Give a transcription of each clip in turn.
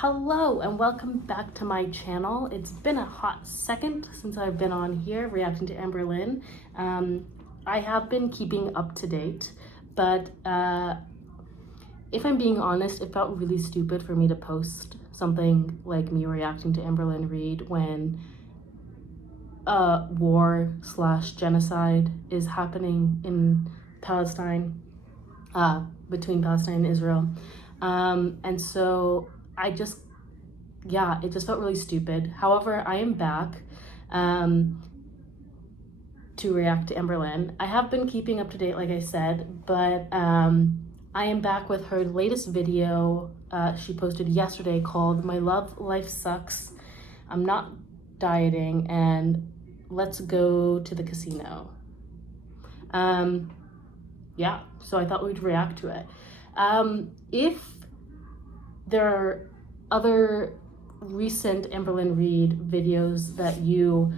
Hello and welcome back to my channel. It's been a hot second since I've been on here reacting to Amberlynn. I have been keeping up to date, but if I'm being honest, it felt really stupid for me to post something like me reacting to Amberlynn Reid when war/genocide is happening in Palestine, between Palestine and Israel. And so it just felt really stupid. However, I am back to react to Amberlynn. I have been keeping up to date, like I said, but I am back with her latest video she posted yesterday called "My Love Life Sucks. I'm Not Dieting and Let's Go to the Casino." Yeah, so I thought we'd react to it. If there are other recent Amberlynn Reid videos that you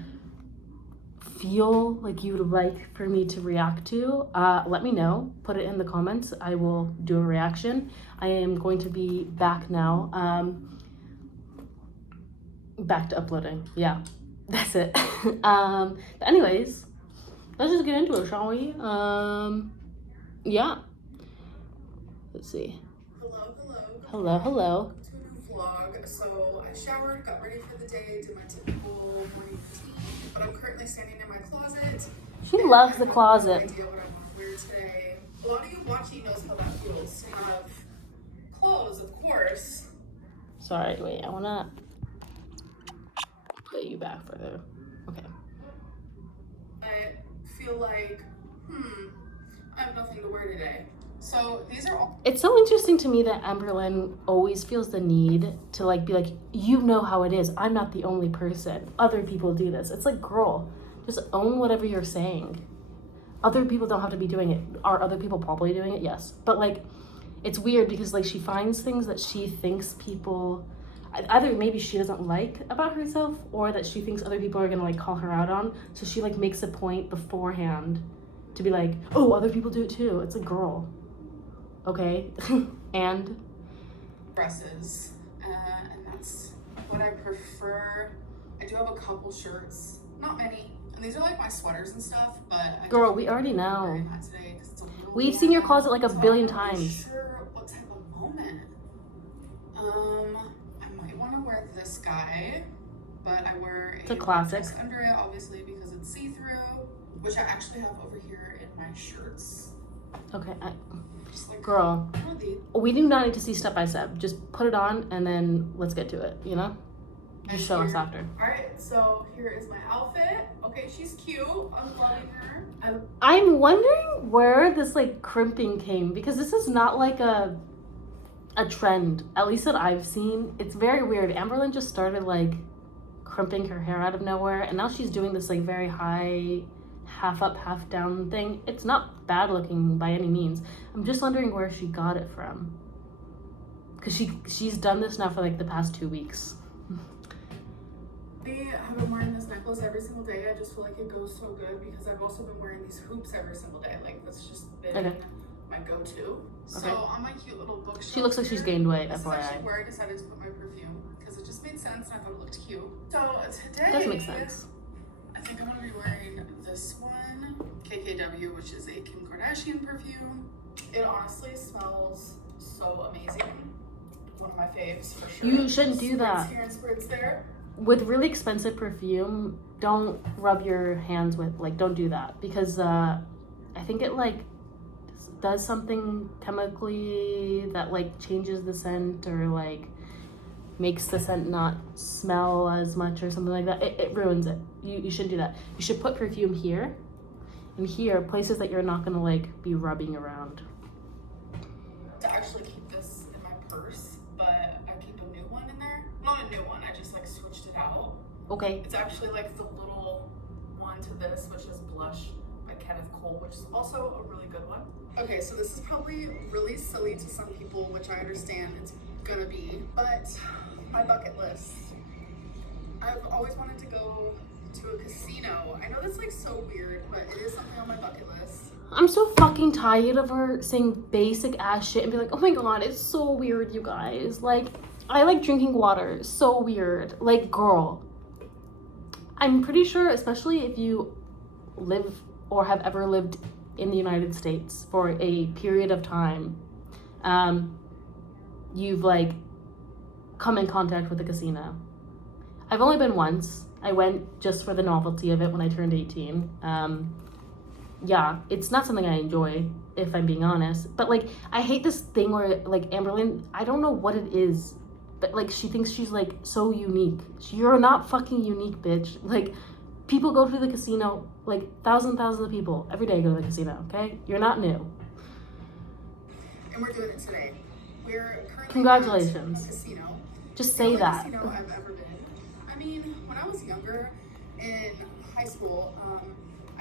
feel like you would like for me to react to, let me know. Put it in the comments. I will do a reaction. I am going to be back now. Back to uploading. Yeah, that's it. But anyways, let's just get into it, shall we? Yeah. Let's see. Hello. Welcome to a new vlog. So I showered, got ready for the day, did my typical morning routine, but I'm currently standing in my closet. She loves the closet. I have no idea what I'm going to wear today. A lot of you watching knows how that feels to have clothes, of course. Sorry, wait, I want to put you back further. Okay. I feel like, I have nothing to wear today. So these are all. It's so interesting to me that Amberlynn always feels the need to be like, you know how it is. I'm not the only person. Other people do this. It's like, girl, just own whatever you're saying. Other people don't have to be doing it. Are other people probably doing it? Yes. But it's weird because she finds things that she thinks people, either maybe she doesn't like about herself or that she thinks other people are gonna call her out on. So she makes a point beforehand to be like, oh, other people do it too. It's like, girl. Okay. And dresses, and that's what I prefer. I do have a couple shirts, not many, and these are my sweaters and stuff, but girl, we already know. Today it's a little We've seen your closet a billion times. I'm not sure what type of moment. I might want to wear this guy, but I wear it's a classic under it, obviously, because it's see-through, which I actually have over here in my shirts. Okay, girl, we do not need to see step by step. Just put it on and then let's get to it, you know? Just show us after. Alright, so here is my outfit. Okay, she's cute. I'm loving her. I'm wondering where this crimping came, because this is not a trend, at least that I've seen. It's very weird. Amberlynn just started crimping her hair out of nowhere, and now she's doing this very high half up half down thing. It's not bad looking by any means. I'm just wondering where she got it from, because she's done this now for the past 2 weeks. I have been wearing this necklace every single day. I just feel like it goes so good because I've also been wearing these hoops every single day. That's just been my go-to. So on my cute little bookshelf, she looks like she's gained weight. This is actually where I decided to put my perfume because it just made sense and I thought it looked cute. So today, it does make sense. I think I'm gonna be wearing this one, KKW, which is a Kim Kardashian perfume. It honestly smells so amazing. One of my faves for sure. You shouldn't do that. Here and spritz there. With really expensive perfume, don't rub your hands with, don't do that, because I think it does something chemically that changes the scent or makes the scent not smell as much or something like that. It ruins it. You shouldn't do that. You should put perfume here and here, places that you're not gonna be rubbing around. To actually keep this in my purse, but I keep a new one in there. Not a new one, I just switched it out. Okay. It's actually the little one to this, which is Blush by Kenneth Cole, which is also a really good one. Okay, so this is probably really silly to some people, which I understand it's gonna be, but my bucket list. I've always wanted to go to a casino. I know that's so weird, but it is something on my bucket list. I'm so fucking tired of her saying basic ass shit and be like, oh my god, it's so weird, you guys. I like drinking water. So weird. Like, girl, I'm pretty sure, especially if you live or have ever lived in the United States for a period of time, you've like come in contact with a casino. I've only been once. I went just for the novelty of it when I turned 18. Yeah, it's not something I enjoy, if I'm being honest. But like, I hate this thing where like Amberlynn, I don't know what it is, but like she thinks she's like so unique. You're not fucking unique, bitch. Like, people go to the casino, like thousands of people every day go to the casino, okay? You're not new. And we're doing it today. We're currently Congratulations. at a casino. Just say that. Casino I've ever been in. I mean, when I was younger in high school,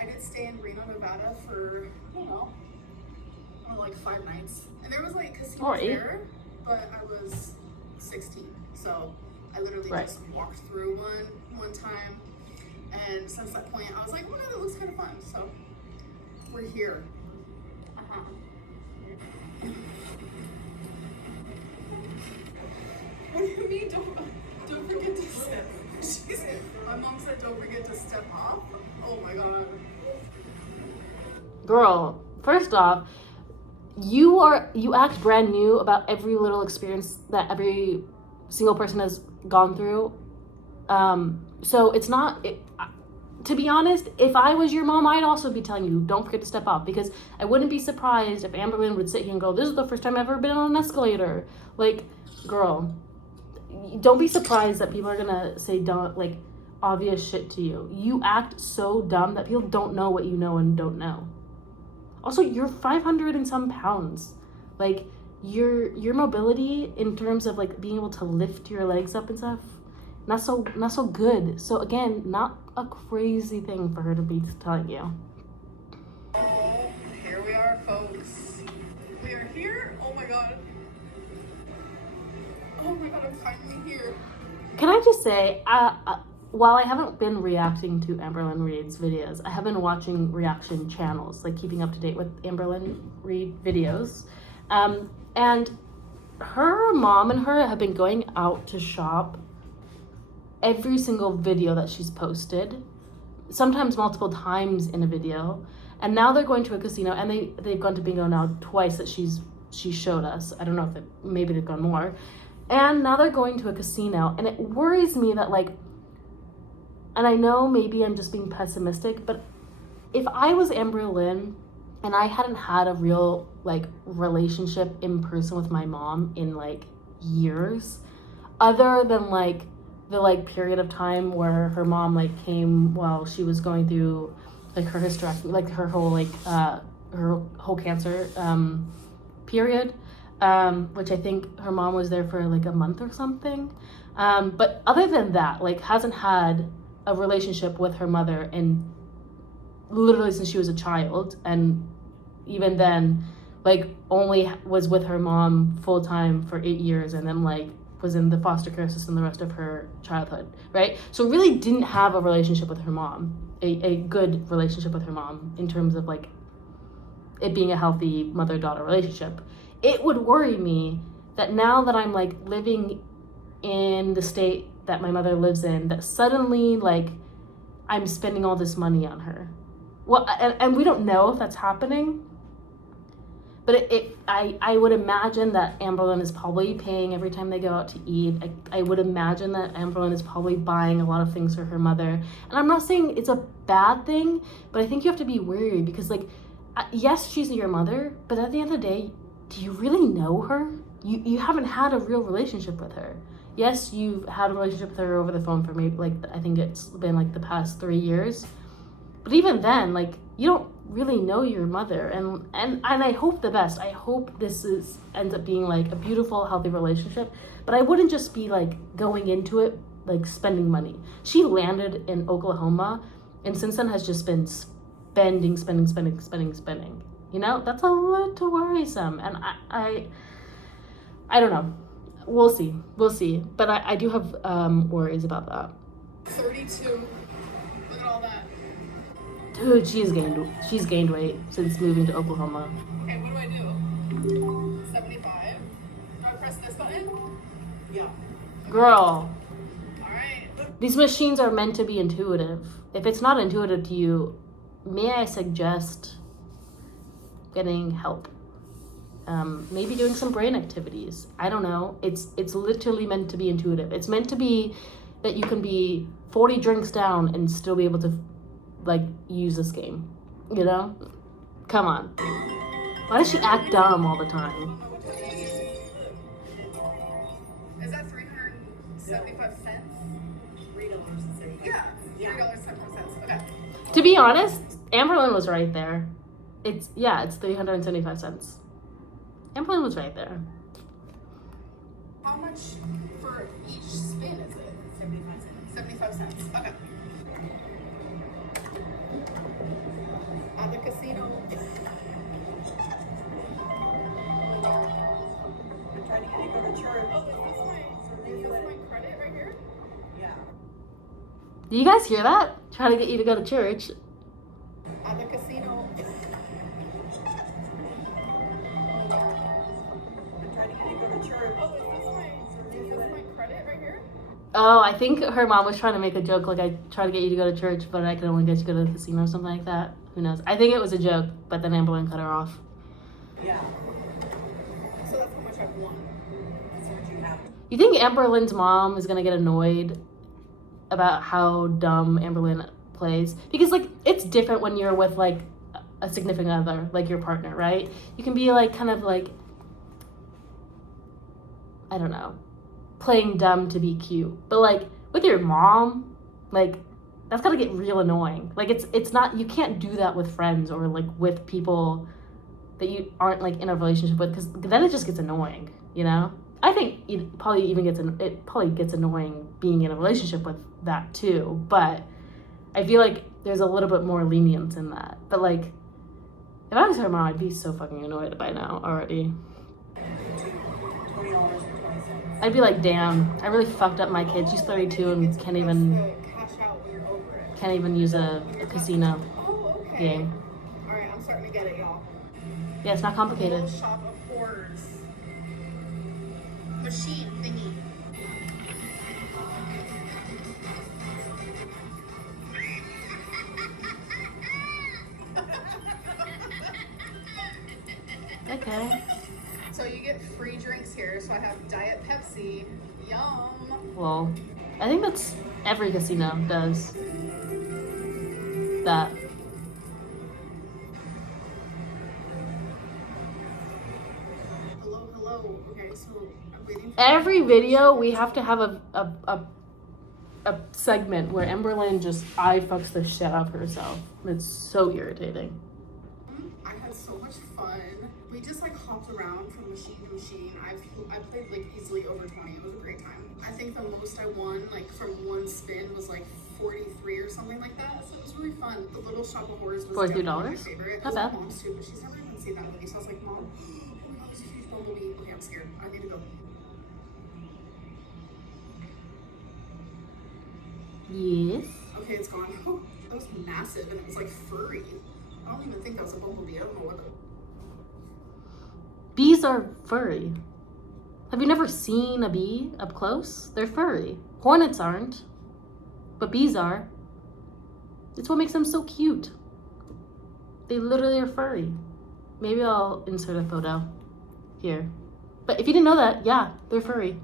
I did stay in Reno, Nevada for, I don't know, like 5 nights. And there was like casinos there, but I was 16. So I literally just walked through one time. And since that point, I was like, oh, no, that looks kind of fun. So we're here. What do you mean? Don't forget to step. My mom said don't forget to step off. Oh my god. Girl, first off, you act brand new about every little experience that every single person has gone through. So it's not, to be honest, if I was your mom, I'd also be telling you, don't forget to step off, because I wouldn't be surprised if Amberlynn would sit here and go, this is the first time I've ever been on an escalator. Like, girl, don't be surprised that people are gonna say like obvious shit to you. You act so dumb that people don't know what you know and don't know. Also, you're 500 and some pounds. Like, your mobility in terms of like being able to lift your legs up and stuff, not so good. So again, not a crazy thing for her to be telling you. Oh, here we are, folks. We are here. Oh my god. Oh my god, I'm finally here. Can I just say, while I haven't been reacting to Amberlynn Reid's videos, I have been watching reaction channels, like keeping up to date with Amberlynn Reid videos. And her mom and her have been going out to shop every single video that she's posted, sometimes multiple times in a video. And now they're going to a casino, and they've gone to bingo now twice that she showed us. I don't know if maybe they've gone more. And now they're going to a casino, and it worries me that like, and I know maybe I'm just being pessimistic, but if I was Amberlynn and I hadn't had a real like relationship in person with my mom in like years, other than like the like period of time where her mom like came while she was going through like her hysterectomy, like her whole like her whole cancer period, which I think her mom was there for like a month or something, but other than that, like hasn't had a relationship with her mother in literally since she was a child, and even then like only was with her mom full time for 8 years, and then like was in the foster care system the rest of her childhood, right? So really didn't have a relationship with her mom, a good relationship with her mom in terms of like it being a healthy mother-daughter relationship. It would worry me that now that I'm like living in the state that my mother lives in, that suddenly like I'm spending all this money on her. Well, and we don't know if that's happening, but I would imagine that Amberlynn is probably paying every time they go out to eat. I would imagine that Amberlynn is probably buying a lot of things for her mother. And I'm not saying it's a bad thing, but I think you have to be wary, because like, yes, she's your mother, but at the end of the day, do you really know her? You haven't had a real relationship with her. Yes, you've had a relationship with her over the phone for maybe like, I think it's been like the past 3 years. But even then, like, you don't really know your mother, and I hope the best. I hope this ends up being like a beautiful, healthy relationship. But I wouldn't just be like going into it like spending money. She landed in Oklahoma, and since then has just been spending. You know, that's a little worrisome, and I don't know. We'll see. But I do have worries about that. 32. Look at all that. Dude, she's gained weight since moving to Oklahoma. Okay, what do? 75. Do I press this button? Yeah. Girl. Alright. These machines are meant to be intuitive. If it's not intuitive to you, may I suggest getting help? Maybe doing some brain activities. I don't know. It's literally meant to be intuitive. It's meant to be that you can be 40 drinks down and still be able to like use this game. You know? Come on. Why does she act dumb all the time? Is that 375 cents? $3.75. Yeah, $3.75. Okay. To be honest, Amberlynn was right there. It's 375 cents. Amberlynn was right there. How much for each spin is it? 75 cents. 75 cents. Okay. At the casino. I'm trying to get you to go to church. Oh, is this my credit right here? Yeah. Do you guys hear that? Trying to get you to go to church. At the casino. I'm trying to get you to go to church. Oh, is this my credit right here? Oh, I think her mom was trying to make a joke, like I try to get you to go to church, but I can only get you to go to the casino or something like that. Who knows? I think it was a joke, but then Amberlynn cut her off. Yeah. So that's how much I've won. That's what you have. You think Amberlynn's mom is gonna get annoyed about how dumb Amberlynn plays? Because like it's different when you're with like a significant other, like your partner, right? You can be like kind of like, I don't know, playing dumb to be cute. But like with your mom, like that's gotta get real annoying. Like it's not, you can't do that with friends or like with people that you aren't like in a relationship with, because then it just gets annoying, you know? I think it probably gets annoying being in a relationship with that too, but I feel like there's a little bit more lenience in that. But like, if I was her mom, I'd be so fucking annoyed by now already. $20.20. I'd be like, damn, I really fucked up my kid. She's 32 and can't even Cash out when you're over it. can't even use a casino Oh, okay. game. Alright, I'm starting to get it, y'all. Yeah, it's not complicated. Little shop of horrors. Machine thingy. Okay. So you get free drinks here. So I have Diet Pepsi. Yum. Well, I think that's every casino does that. Hello. Okay, so I'm waiting for Every video we have to have a segment where Amberlynn just eye fucks the shit out of herself. It's so irritating. I had so much fun. We just like hopped around from machine to machine. I played like easily over 20. It was a great time. I think the most I won like from one spin was like 43 or something like that. So it was really fun. The Little Shop of Horrors was definitely my $43? favorite. Not It was bad. my mom's too, but she's never even seen that movie. So I was like, Mom, oh my god, there's a huge bumblebee. Okay, I'm scared. I need to go. Yes. Okay, it's gone. Oh, that was massive and it was like furry. I don't even think that was a bumblebee. I don't know what the... Bees are furry. Have you never seen a bee up close? They're furry. Hornets aren't, but bees are. It's what makes them so cute. They literally are furry. Maybe I'll insert a photo here. But if you didn't know that, yeah, they're furry.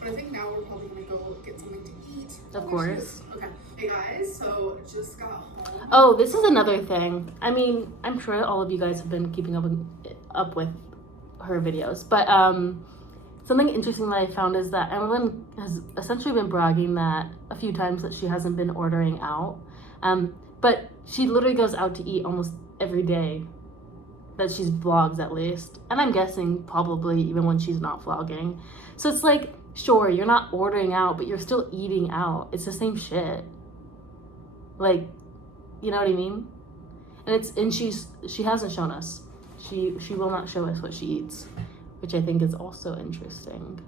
But I think now we're probably gonna go get something to eat. Of course. Okay. Hey guys, so just got home. Oh, this is another thing. I mean, I'm sure all of you guys have been keeping up with her videos, but something interesting that I found is that Amberlynn has essentially been bragging that a few times that she hasn't been ordering out, but she literally goes out to eat almost every day that she's vlogs, at least, and I'm guessing probably even when she's not vlogging. So it's like, sure, you're not ordering out, but you're still eating out. It's the same shit. Like, you know what I mean? And she hasn't shown us. She will not show us what she eats, which I think is also interesting.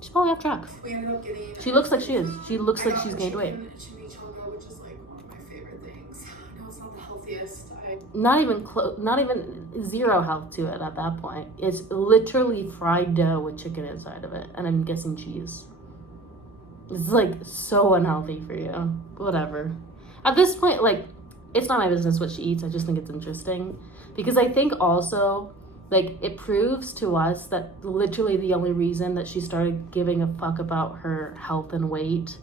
She's probably off track. We ended up getting... She looks like she is. She looks like she's gained weight. Chimichanga, which is like one of my favorite things. No, it's not the healthy healthiest. Not even zero health to it at that point. It's literally fried dough with chicken inside of it, and I'm guessing cheese. It's like so unhealthy for you. Whatever. At this point, like, it's not my business what she eats. I just think it's interesting because I think also, like, it proves to us that literally the only reason that she started giving a fuck about her health and weight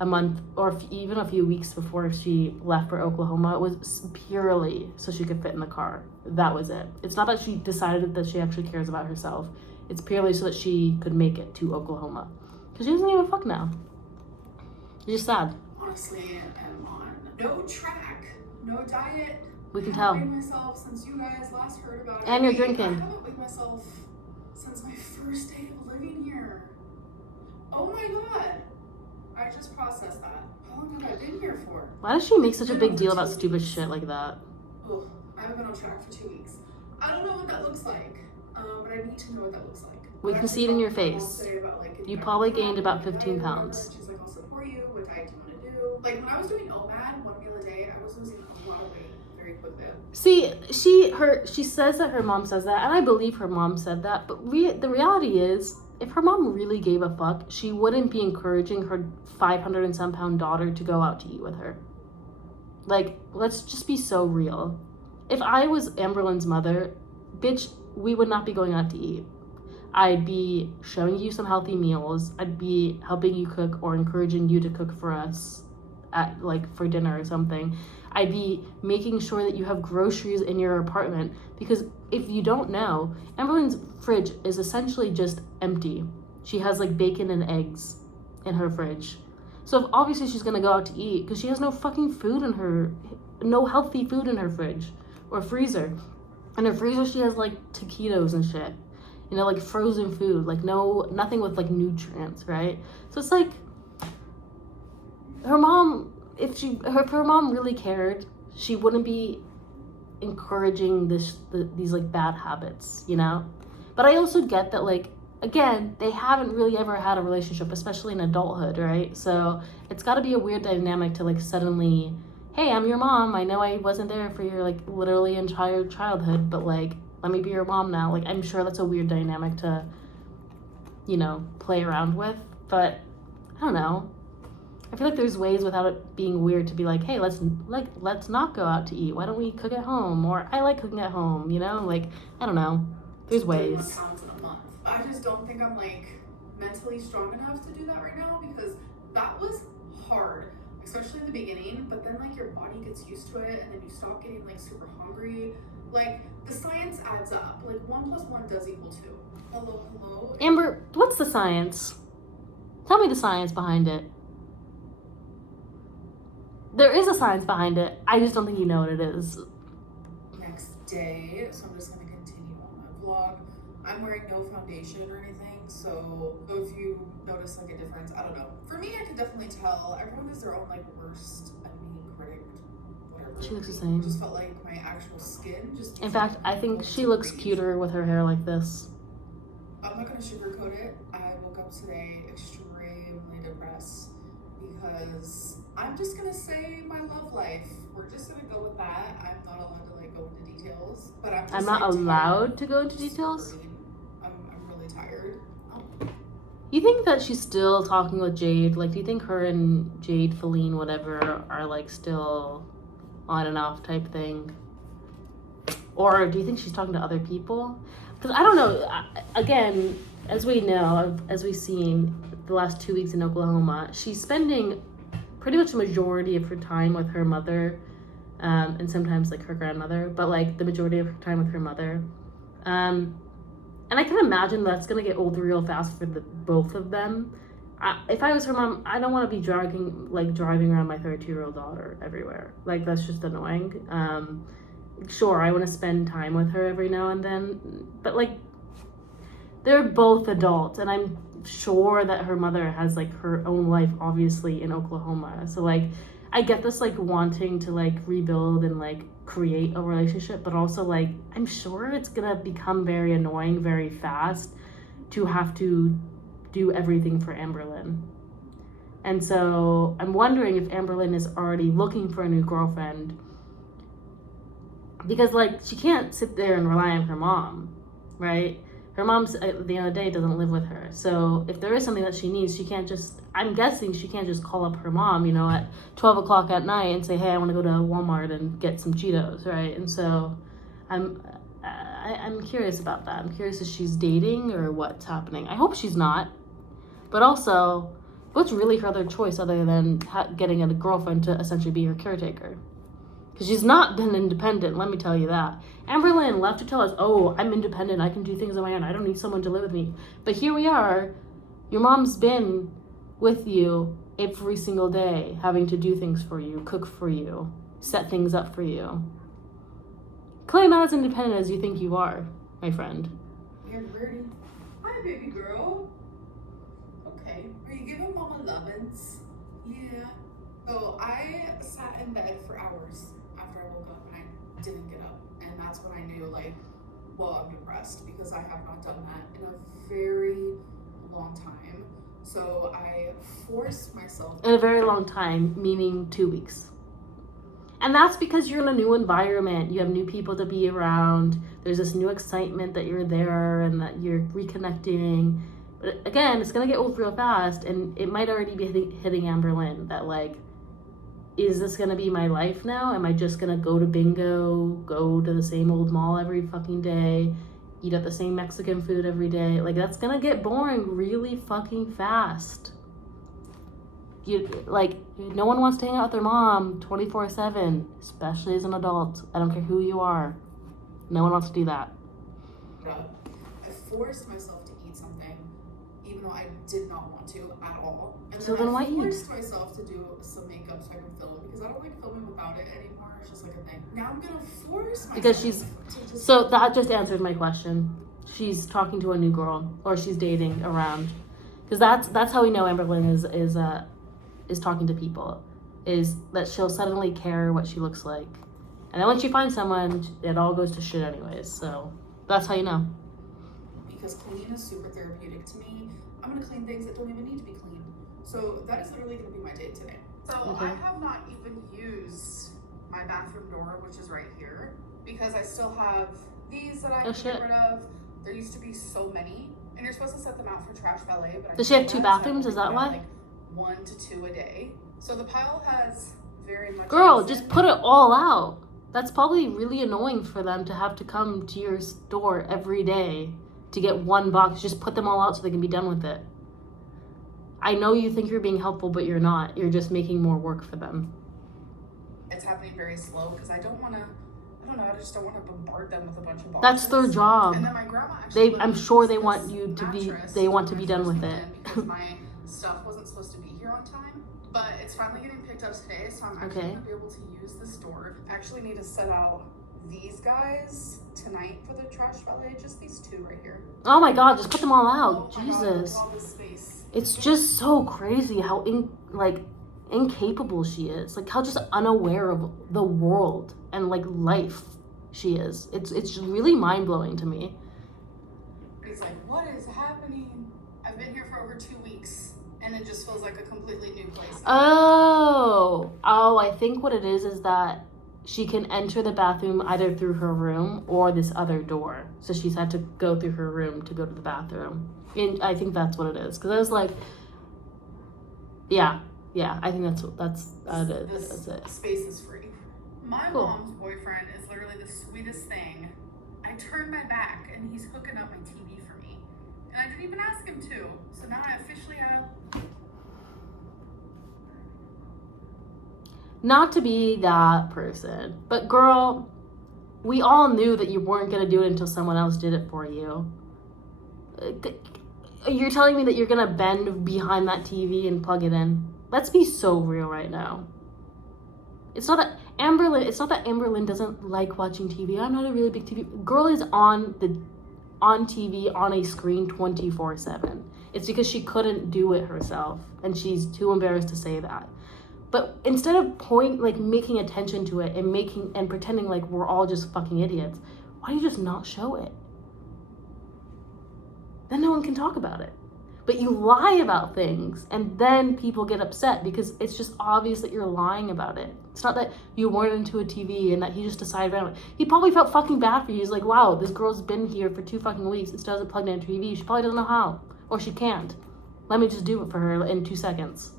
a month or even a few weeks before she left for Oklahoma was purely so she could fit in the car. That was it. It's not that she decided that she actually cares about herself. It's purely so that she could make it to Oklahoma. Because she doesn't give a fuck now. She's just sad. Honestly, I'm on no track, no diet. We can I tell. haven't weighed myself since you guys last heard about it. And you're I drinking. haven't weighed myself since my first day of living here. Oh my god. I just processed that. How long have I been here for? Why does she make such a big deal about stupid shit like that? Ugh, I haven't been on track for 2 weeks. I don't know what that looks like, but I need to know what that looks like. We can see it in your face. You probably gained about 15 pounds. She's like, I'll support you. What diet do you want to do? Like, when I was doing OMAD, 1 meal a day, I was losing a lot of weight very quickly. See, she says that her mom says that, and I believe her mom said that, but the reality is, if her mom really gave a fuck, she wouldn't be encouraging her 500 and some pound daughter to go out to eat with her. Like, let's just be so real. If I was Amberlynn's mother, bitch, we would not be going out to eat. I'd be showing you some healthy meals. I'd be helping you cook or encouraging you to cook for us at, like, for dinner or something. I'd be making sure that you have groceries in your apartment, because if you don't know, Amberlynn's fridge is essentially just empty. She has like bacon and eggs in her fridge. So if obviously she's gonna go out to eat, because she has no fucking food in her, no healthy food in her fridge or freezer. In her freezer she has like taquitos and shit. You know, like frozen food, like nothing with like nutrients, right? So it's like her mom, if her mom really cared, she wouldn't be encouraging these like bad habits, you know? But I also get that, like, again, they haven't really ever had a relationship, especially in adulthood, right? So it's got to be a weird dynamic to like suddenly, hey, I'm your mom. I know I wasn't there for your like literally entire childhood, but like, let me be your mom now. Like, I'm sure that's a weird dynamic to, you know, play around with. But I don't know. I feel like there's ways without it being weird to be like, hey, let's not go out to eat. Why don't we cook at home? Or I like cooking at home, you know? Like, I don't know. There's ways. 31 pounds in a month. I just don't think I'm like mentally strong enough to do that right now, because that was hard, especially in the beginning. But then like your body gets used to it, and then you stop getting like super hungry. Like, the science adds up. Like 1 + 1 does equal 2. Hello. Amber, what's the science? Tell me the science behind it. There is a science behind it. I just don't think you know what it is. Next day, so I'm just gonna continue on my vlog. I'm wearing no foundation or anything, so if you notice like a difference, I don't know. For me, I can definitely tell. Everyone has their own like worst enemy, critic, whatever. She looks the same. I just felt like my actual skin just. In fact, I think she looks cuter with her hair like this. I'm not gonna sugarcoat it. I woke up today extremely depressed because I'm just gonna say my love life. We're just gonna go with that. I'm not allowed to like go into details, but I'm not like, allowed to go into details? I'm really tired. You think that she's still talking with Jade? Like, do you think her and Jade, Feline, whatever, are like still on and off type thing? Or do you think she's talking to other people? Because I don't know. Again, as we know, as we've seen the last 2 weeks in Oklahoma, she's spending pretty much the majority of her time with her mother, and sometimes like her grandmother, but like the majority of her time with her mother. And I can imagine that's gonna get old real fast for the both of them. If I was her mom, I don't want to be driving around my 32-year-old daughter everywhere. Like, that's just annoying. Sure, I want to spend time with her every now and then, but like, they're both adults, and I'm sure that her mother has like her own life, obviously, in Oklahoma. So like, I get this like wanting to like rebuild and like create a relationship, but also like, I'm sure it's gonna become very annoying very fast to have to do everything for Amberlynn. And so I'm wondering if Amberlynn is already looking for a new girlfriend Because, like, she can't sit there and rely on her mom, right? Her mom's, at the end of the day, doesn't live with her. So if there is something that she needs, she can't just, I'm guessing she can't just call up her mom, you know, at 12 o'clock at night and say, hey, I want to go to Walmart and get some Cheetos, right? And so I'm curious about that. I'm curious if she's dating or what's happening. I hope she's not. But also, what's really her other choice other than getting a girlfriend to essentially be her caretaker? Because she's not been independent, let me tell you that. Amberlynn left to tell us, oh, I'm independent, I can do things on my own, I don't need someone to live with me. But here we are, your mom's been with you every single day, having to do things for you, cook for you, set things up for you. Clearly not as independent as you think you are, my friend. Weird birdie. Hi, baby girl. Okay. Are you giving mama lovin's? Yeah. So I sat in bed for hours after I woke up and I didn't get up. And that's when I knew, like, well, I'm depressed because I have not done that in a very long time. So I forced myself. In a very long time, meaning 2 weeks. And that's because you're in a new environment. You have new people to be around. There's this new excitement that you're there and that you're reconnecting. But again, it's going to get old real fast. And it might already be hitting Amberlynn that, like, is this going to be my life now? Am I just going to go to bingo, go to the same old mall every fucking day, eat at the same Mexican food every day? Like, that's going to get boring really fucking fast. No one wants to hang out with their mom 24/7, especially as an adult. I don't care who you are. No one wants to do that. I forced myself to eat something, even though I did not want to at all. And So then why I eat? forced myself to do some makeup so I can film because I don't like filming without it anymore. It's just like a thing. Now I'm gonna force myself. Because she's to just... So that just answered my question. She's talking to a new girl, or she's dating around. Because that's how we know Amberlynn is talking to people, is that she'll suddenly care what she looks like. And then when she finds someone, it all goes to shit anyways. So that's how you know. Because cleaning is super therapeutic to me. I'm gonna clean things that don't even need to be cleaned. So that is literally gonna be my day today. So Okay. I have not even used my bathroom door, which is right here, because I still have these that I have to get rid of. There used to be so many, and you're supposed to set them out for trash valet. But Does she have 2 bathrooms? Is that why? Like 1 to 2 a day. So the pile has very much. Girl, just put it all out. That's probably really annoying for them to have to come to your store every day to get 1 box. Just put them all out so they can be done with it. I know you think you're being helpful, but you're not. You're just making more work for them. It's happening very slow because I don't want to. I don't know. I just don't want to bombard them with a bunch of boxes. That's their job. And then my grandma actually. I'm sure they want you to be. They want to be done with it. Because my stuff wasn't supposed to be here on time, but it's finally getting picked up today, so I'm actually gonna be able to use this door. I actually need to set out these guys tonight for the trash valet. Just these 2 right here. Oh my God! Just put them all out. Oh my Jesus. God, look at all this space. It's just so crazy how incapable she is. Like how just unaware of the world and like life she is. It's really mind blowing to me. He's like, what is happening? I've been here for over 2 weeks, and it just feels like a completely new place. Oh, I think what it is that she can enter the bathroom either through her room or this other door. So she's had to go through her room to go to the bathroom. And I think that's what it is. Because I was like, yeah, I think that's it. That's it. Space is free. My Cool. mom's boyfriend is literally the sweetest thing. I turned my back, and he's hooking up my TV for me. And I didn't even ask him to. So now I officially have... Not to be that person, but girl, we all knew that you weren't going to do it until someone else did it for you. You're telling me that you're going to bend behind that TV and plug it in? Let's be so real right now. It's not that Amberlynn doesn't like watching TV. I'm not a really big TV. Girl is on TV on a screen 24/7. It's because she couldn't do it herself, and she's too embarrassed to say that. But instead of making attention to it and pretending like we're all just fucking idiots, why do you just not show it? Then no one can talk about it. But you lie about things, and then people get upset because it's just obvious that you're lying about it. It's not that you weren't into a TV and that he just decided on it. He probably felt fucking bad for you. He's like, wow, this girl's been here for 2 fucking weeks and still hasn't plugged in a TV. She probably doesn't know how. Or she can't. Let me just do it for her in 2 seconds.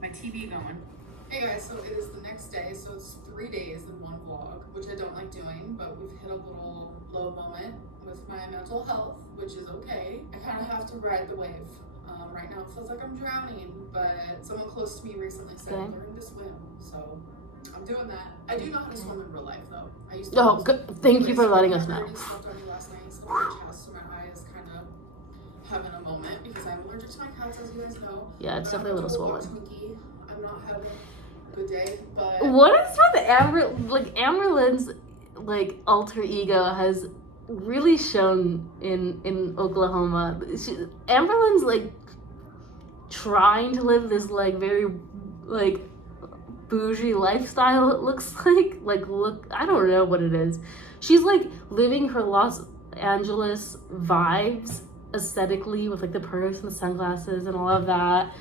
My TV going. Hey guys, so it is the next day, so it's 3 days in one vlog, which I don't like doing, but we've hit a little low moment with my mental health, which is okay. I kind of have to ride the wave. Right now it feels like I'm drowning, but someone close to me recently said I'm learning to swim, so I'm doing that. I do know how to swim in real life though. I used to. Oh, good. Thank you for letting us know. I already slept on me last night, so my chest and my eye is kind of having a moment because I'm allergic to my cats, as you guys know. Yeah, it's definitely a little swollen. I'm not having a good day, but what is with Amberlynn's like alter ego has really shown in Oklahoma. Amberlynn's like trying to live this like very like bougie lifestyle. It looks like look, I don't know what it is. She's like living her Los Angeles vibes aesthetically with like the purse and the sunglasses and all of that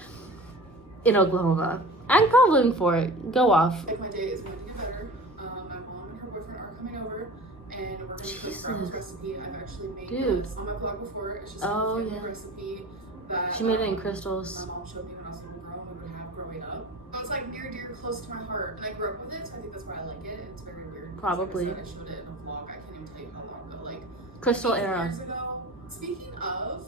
in Oklahoma. I'm kind of living for it. Go off. Like my day is going to get better. My mom and her boyfriend are coming over, and we're going to cook grandma's recipe. I've actually made this on my vlog before. It's just a family recipe that she made it in crystals. My mom showed me when I was a little girl and we would have growing up. So it's like near dear, close to my heart, and I grew up with it, so I think that's why I like it. It's very weird. Probably. Like I showed it in a vlog. I can't even tell you how long ago. Like Crystal era. Years ago. Speaking of,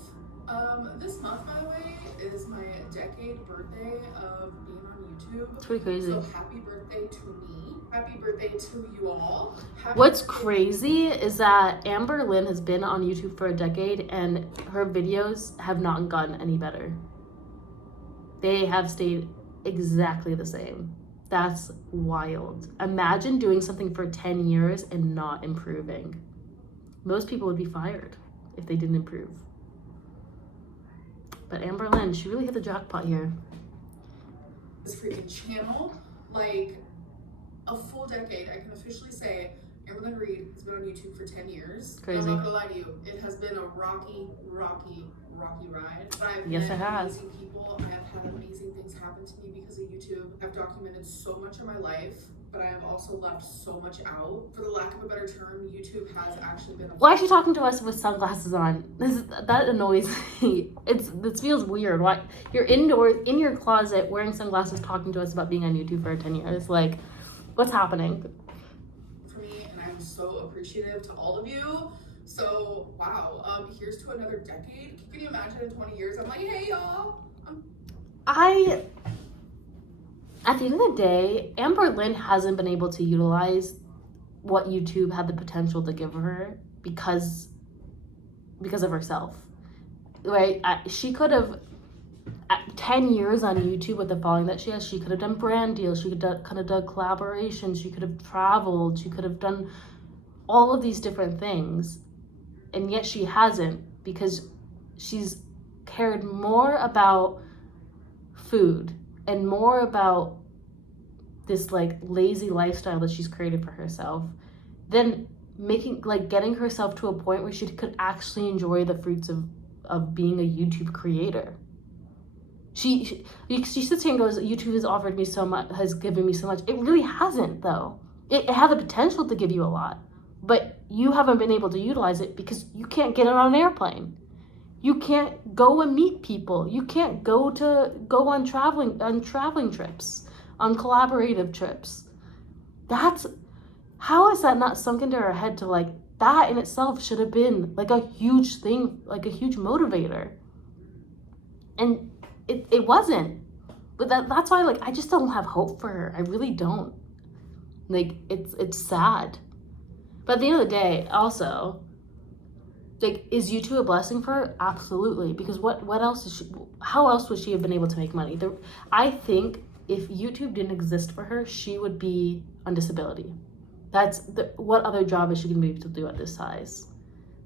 this month, by the way, is my decade birthday of being on YouTube. It's pretty crazy. So happy birthday to me. Happy birthday to you all. What's crazy is that Amberlynn has been on YouTube for a decade and her videos have not gotten any better. They have stayed exactly the same. That's wild. Imagine doing something for 10 years and not improving. Most people would be fired if they didn't improve. But Amberlynn, she really hit the jackpot here. This freaking channel, like a full decade, I can officially say Amberlynn Reed has been on YouTube for 10 years. Crazy. I'm not gonna lie to you, it has been a rocky ride. But I've yes, met it has. amazing people. I have had amazing things happen to me because of YouTube. I've documented so much of my life, but I have also left so much out. For the lack of a better term, YouTube has actually been Why is she talking to us with sunglasses on? That annoys me. This feels weird. Why you're indoors in your closet wearing sunglasses talking to us about being on YouTube for 10 years? Like, what's happening? For me, and I'm so appreciative to all of you. So wow, here's to another decade. Can you imagine in 20 years? I'm like, hey y'all. At the end of the day, Amberlynn hasn't been able to utilize what YouTube had the potential to give her because of herself, right? She could have, at 10 years on YouTube with the following that she has, she could have done brand deals, she could have done collaborations, she could have traveled, she could have done all of these different things, and yet she hasn't because she's cared more about food and more about this like lazy lifestyle that she's created for herself than getting herself to a point where she could actually enjoy the fruits of being a YouTube creator. She sits here and goes, YouTube has offered me so much, has given me so much. It really hasn't though. It had the potential to give you a lot, but you haven't been able to utilize it because you can't get on an airplane. You can't go and meet people. You can't go on traveling trips, on collaborative trips. How is that not sunk into her head to like, that in itself should have been like a huge thing, like a huge motivator. And it wasn't. But that's why like I just don't have hope for her. I really don't. Like it's sad. But at the end of the day, also, like, is YouTube a blessing for her? Absolutely. Because how else would she have been able to make money? I think if YouTube didn't exist for her, she would be on disability. What other job is she going to be able to do at this size?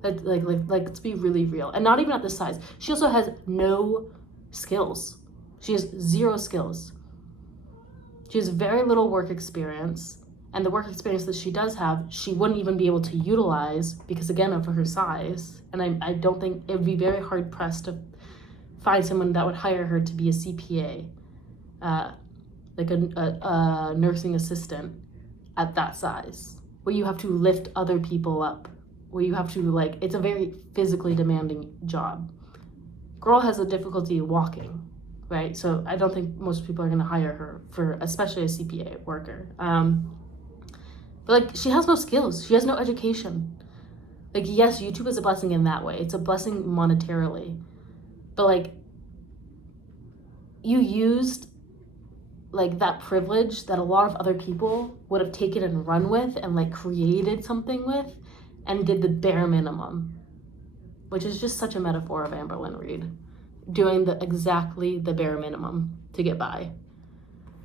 Like, let's be really real. And not even at this size. She also has no skills. She has 0 skills. She has very little work experience. and the work experience that she does have, she wouldn't even be able to utilize because, again, of her size. And I don't think it would be very hard pressed to find someone that would hire her to be a CPA, like a nursing assistant at that size, where you have to lift other people up, where you have to, like, it's a very physically demanding job. Girl has a difficulty walking, right? So I don't think most people are going to hire her for, especially a CPA worker. But, like, she has no skills. She has no education. Like, yes, YouTube is a blessing in that way. It's a blessing monetarily. But, like, you used, like, that privilege that a lot of other people would have taken and run with and, like, created something with and did the bare minimum, which is just such a metaphor of Amberlynn Reid, doing exactly the bare minimum to get by.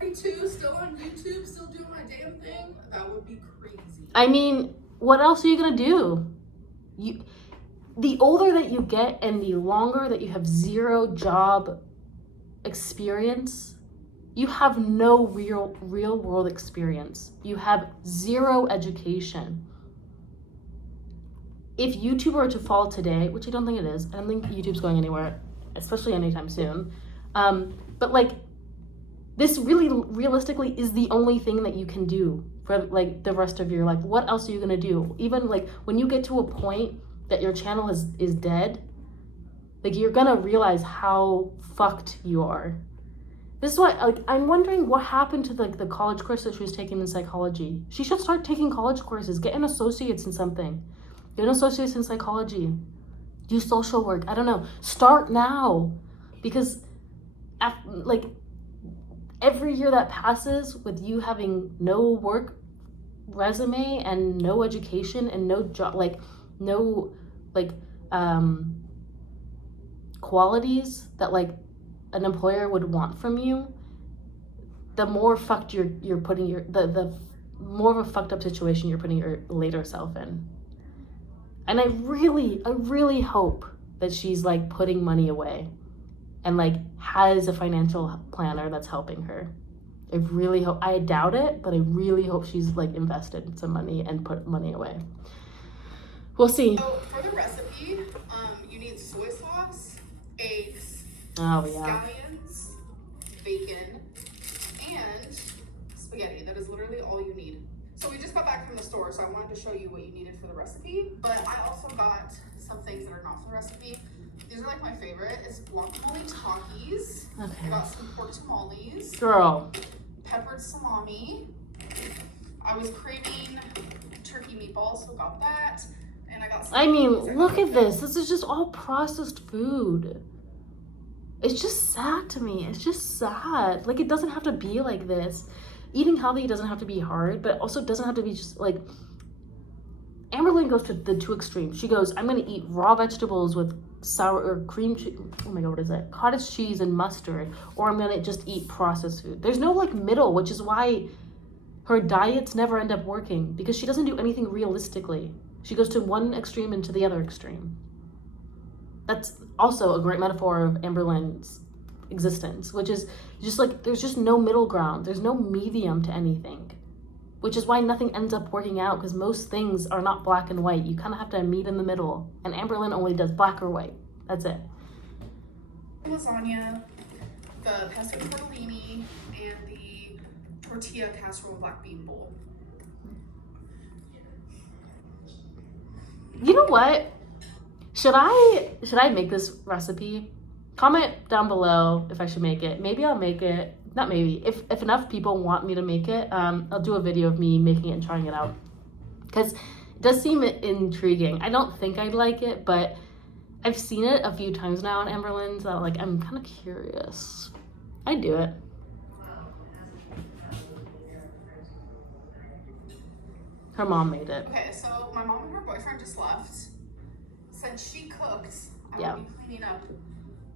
Me too, still on YouTube, still doing my damn thing. That would be crazy. I mean, what else are you gonna do? The older that you get and the longer that you have zero job experience, you have no real world experience. You have zero education. If YouTube were to fall today, which I don't think it is, I don't think YouTube's going anywhere, especially anytime soon. But, like, this really realistically is the only thing that you can do for, like, the rest of your life. What else are you gonna do? Even, like, when you get to a point that your channel is dead, like, you're gonna realize how fucked you are. This is why, like, I'm wondering what happened to, like, the college course that she was taking in psychology. She should start taking college courses, get an associate's in something. Get an associate's in psychology. Do social work. I don't know. Start now. Because, like, every year that passes with you having no work resume and no education and no job, like, no, like, qualities that, like, an employer would want from you, the more fucked you're putting the more of a fucked up situation you're putting your later self in. And I really hope that she's, like, putting money away and, like, has a financial planner that's helping her. I really hope, I doubt it, but I really hope she's, like, invested some money and put money away. We'll see. So for the recipe, you need soy sauce, eggs, scallions, bacon, and spaghetti. That is literally all you need. So we just got back from the store, so I wanted to show you what you needed for the recipe, but I also got some things that are not for the recipe. These are, like, my favorite. It's guacamole Takis. Okay. I got some pork tamales. Girl. Peppered salami. I was craving turkey meatballs, so got that. And I got some. I mean, look at this. This is just all processed food. It's just sad to me. It's just sad. Like, it doesn't have to be like this. Eating healthy doesn't have to be hard, but it also doesn't have to be just, like, Amberlynn goes to the two extremes. She goes, I'm going to eat raw vegetables with sour or cream cheese. Oh my God, what is that? Cottage cheese and mustard. Or I'm going to just eat processed food. There's no, like, middle, which is why her diets never end up working, because she doesn't do anything realistically. She goes to one extreme and to the other extreme. That's also a great metaphor of Amberlynn's existence, which is just, like, there's just no middle ground. There's no medium to anything, which is why nothing ends up working out, because most things are not black and white. You kind of have to meet in the middle, and Amberlynn only does black or white. That's it. Lasagna, the pesto tortellini, and the tortilla casserole black bean bowl. You know what? Should I make this recipe? Comment down below if I should make it. Maybe I'll make it. Not maybe. If enough people want me to make it, I'll do a video of me making it and trying it out. Because it does seem intriguing. I don't think I'd like it, but I've seen it a few times now on Amberlynn, so, like, I'm kind of curious. I'd do it. Her mom made it. Okay, so my mom and her boyfriend just left. Since she cooked, I Yeah. will be cleaning up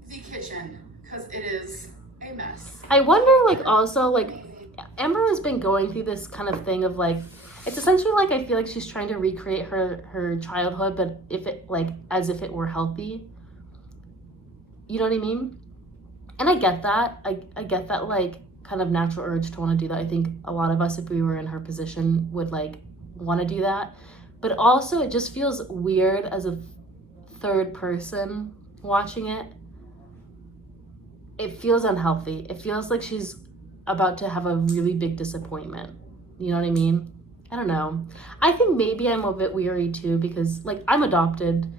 the kitchen because it is a mess. I wonder, like, also, like, Amber has been going through this kind of thing of, like, it's essentially, like, I feel like she's trying to recreate her childhood, but if it, like, as if it were healthy. You know what I mean? And I get that. I get that, like, kind of natural urge to want to do that. I think a lot of us, if we were in her position, would like want to do that. But also it just feels weird as a third person watching it. It feels unhealthy. It feels like she's about to have a really big disappointment. You know what I mean? I don't know. I think maybe I'm a bit weary too, because like I'm adopted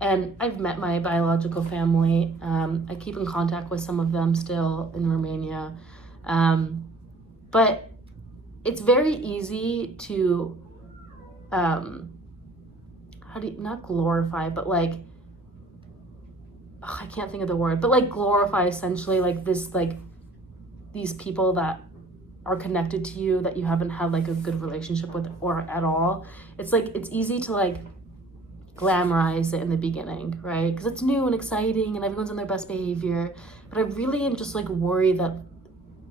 and I've met my biological family. I keep in contact with some of them still in Romania. But it's very easy to, not glorify, but like, I can't think of the word, but like glorify essentially like this, like these people that are connected to you that you haven't had like a good relationship with or at all. It's like, it's easy to like glamorize it in the beginning, right? Because it's new and exciting and everyone's on their best behavior. But I really am just like worried that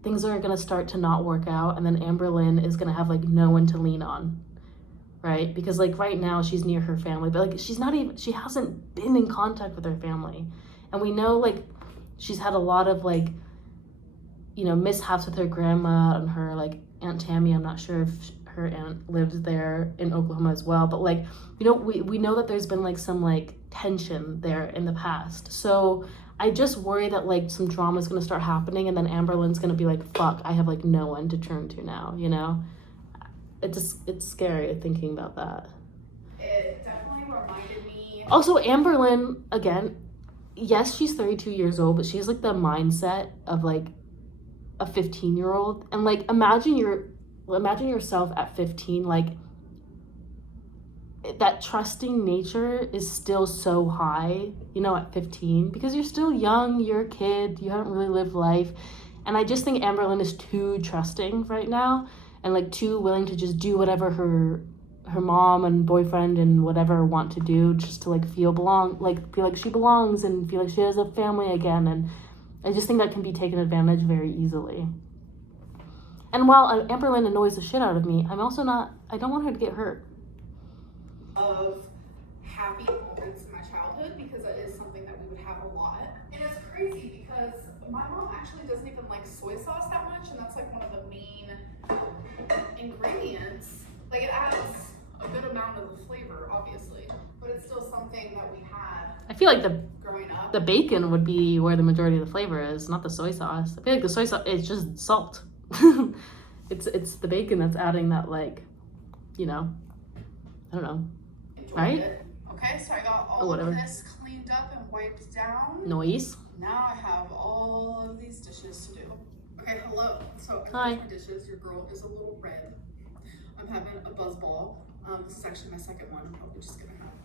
things are gonna start to not work out, and then Amberlynn is gonna have like no one to lean on, right? Because like right now she's near her family, but like she hasn't been in contact with her family. And we know like she's had a lot of like, you know, mishaps with her grandma and her like Aunt Tammy. I'm not sure if her aunt lives there in Oklahoma as well, but like, you know, we know that there's been like some like tension there in the past. So I just worry that like some drama is going to start happening, and then Amberlynn's going to be like, fuck, I have like no one to turn to now, you know? It's scary thinking about that. It definitely reminded me. Also, Amberlynn, again, yes, she's 32 years old, but she has like the mindset of like a 15-year-old. And like, imagine yourself at 15, like that trusting nature is still so high, you know, at 15, because you're still young, you're a kid, you haven't really lived life. And I just think Amberlynn is too trusting right now, and like too willing to just do whatever her mom and boyfriend and whatever want to do, just to like feel like she belongs and feel like she has a family again. And I just think that can be taken advantage very easily. And while Amberlynn annoys the shit out of me, I don't want her to get hurt. Of happy moments in my childhood, because that is something that we would have a lot. And it's crazy because my mom actually doesn't even like soy sauce that much, and that's like one of the main ingredients. Like it adds a good amount of the flavor, obviously, but it's still something that we had. I feel like growing up, the bacon would be where the majority of the flavor is, not the soy sauce. I feel like the soy sauce is just salt. It's the bacon that's adding that, like, you know, I don't know. Right? It. Okay, so I got all of this cleaned up and wiped down. Noise. Now I have all of these dishes to do. Okay, hello. So hi. My dishes. Your girl is a little red. I'm having a buzz ball. This is actually my second one. I'm probably just gonna have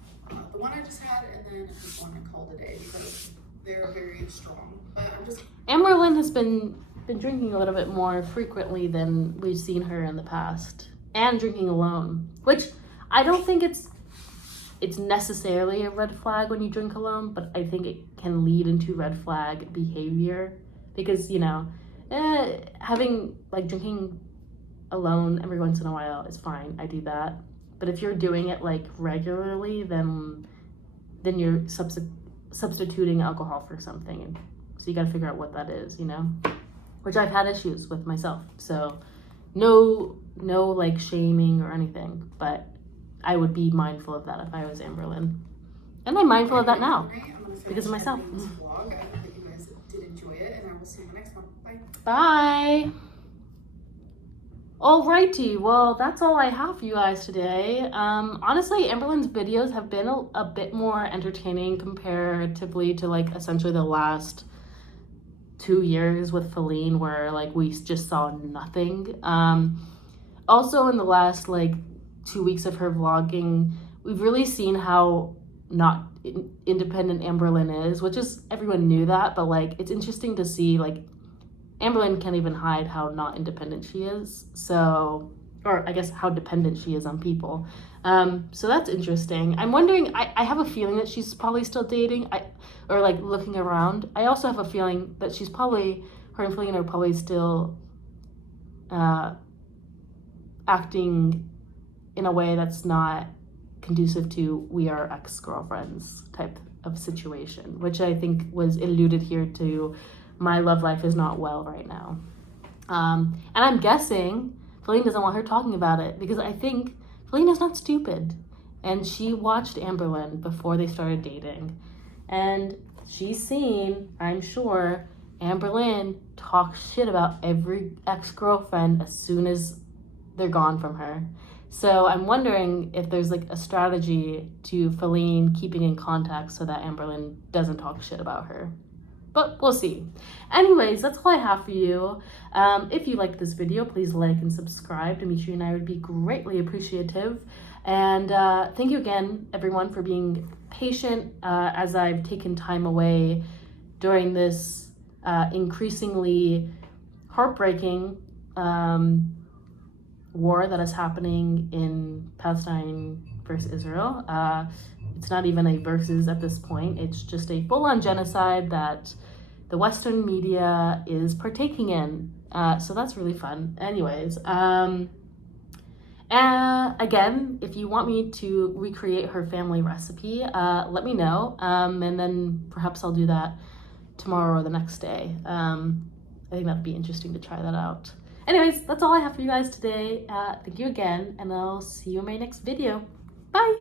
the one I just had, and then this one I called a day because they're very strong. But I'm just. Amberlynn has been drinking a little bit more frequently than we've seen her in the past, and drinking alone, which I don't think it's necessarily a red flag when you drink alone, but I think it can lead into red flag behavior, because, you know, drinking alone every once in a while is fine. I do that. But if you're doing it like regularly, then you're substituting alcohol for something. And so you got to figure out what that is, you know, which I've had issues with myself. So no like shaming or anything, but I would be mindful of that if I was Amberlynn. And I'm mindful of that now because of myself. Vlog. I hope that you guys did enjoy it, and I will see you in the next one. Bye. Bye. Alrighty, well, that's all I have for you guys today. Honestly, Amberlynn's videos have been a bit more entertaining comparatively to like essentially the last 2 years with Feline, where like we just saw nothing. Also in the last like 2 weeks of her vlogging, we've really seen how not independent Amberlynn is, which is, everyone knew that, but like it's interesting to see like Amberlynn can't even hide how not independent she is. So, or I guess how dependent she is on people. So that's interesting. I'm wondering, I have a feeling that she's probably still dating, or like looking around. I also have a feeling that her and Feline are probably still acting in a way that's not conducive to we are ex-girlfriends type of situation, which I think was alluded here to. My love life is not well right now. And I'm guessing Feline doesn't want her talking about it because I think Feline is not stupid. And she watched Amberlynn before they started dating. And she's seen, I'm sure, Amberlynn talk shit about every ex-girlfriend as soon as they're gone from her. So I'm wondering if there's like a strategy to Feline keeping in contact so that Amberlynn doesn't talk shit about her. But we'll see. Anyways, that's all I have for you. If you liked this video, please like and subscribe. Dimitri and I would be greatly appreciative. And thank you again, everyone, for being patient as I've taken time away during this increasingly heartbreaking war that is happening in Palestine versus Israel. It's not even a versus at this point. It's just a full-on genocide that the Western media is partaking in. So that's really fun. Anyways, again, if you want me to recreate her family recipe, let me know. And then perhaps I'll do that tomorrow or the next day. I think that'd be interesting to try that out. Anyways, that's all I have for you guys today. Thank you again, and I'll see you in my next video. Bye!